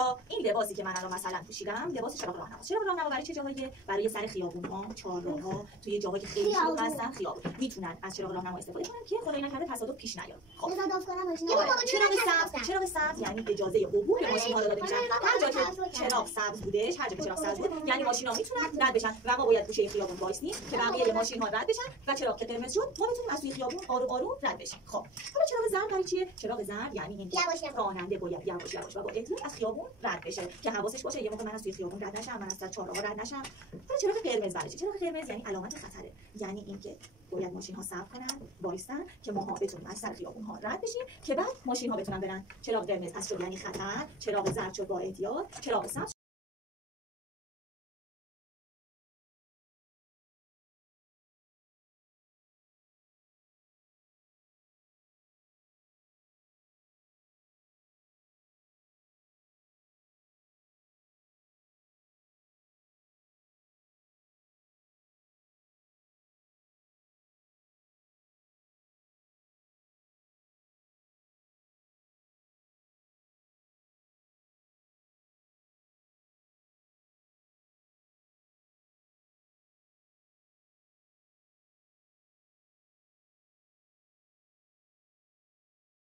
بچه‌ها این لباسی که من الان مثلا پوشیدم لباس چراغ راهنما. چراغ راهنما برای چه جاهاییه؟ برای سر خیابون‌ها، چهارراه‌ها، توی جاهایی که خیلی شلوغ هستن خیابون میتونن از چراغ راهنما استفاده کنن که خدای نکرده تصادف پیش نیاد. خب تصادف کنم ماشین چراغ سبز یعنی اجازه عبور به ماشین‌ها داده میشه. هر جا که چراغ سبز بودش، هر جا که چراغ سبز بود یعنی ماشینا میتونن رد بشن و ما باید گوشه خیابون وایسیم که بقیه ماشین‌ها رد بشن و چراغ که قرمز شد ما بتونیم از توی خیابون آروم آروم رد بشیم. خب حالا چراغ زرد برای چیه؟ چراغ زرد یعنی این راننده باید یواش یواش و با احتیاط از خیابون رد بشه که حواسش باشه یه موقع من از توی خیابون رد نشم، من از چهارراه رد نشم. حالا چراغ قرمز برای چیه؟ چراغ قرمز یعنی علامت خطره، یعنی اینکه باید ماشین‌ها صبر کنن، وایسن که ماها بتونیم از سر خیابون‌ها رد بشیم که بعد ماشین‌ها بتونن برن. چراغ قرمز از شد یعنی خطر، چراغ زرد شد با احتیاط، چراغ سبز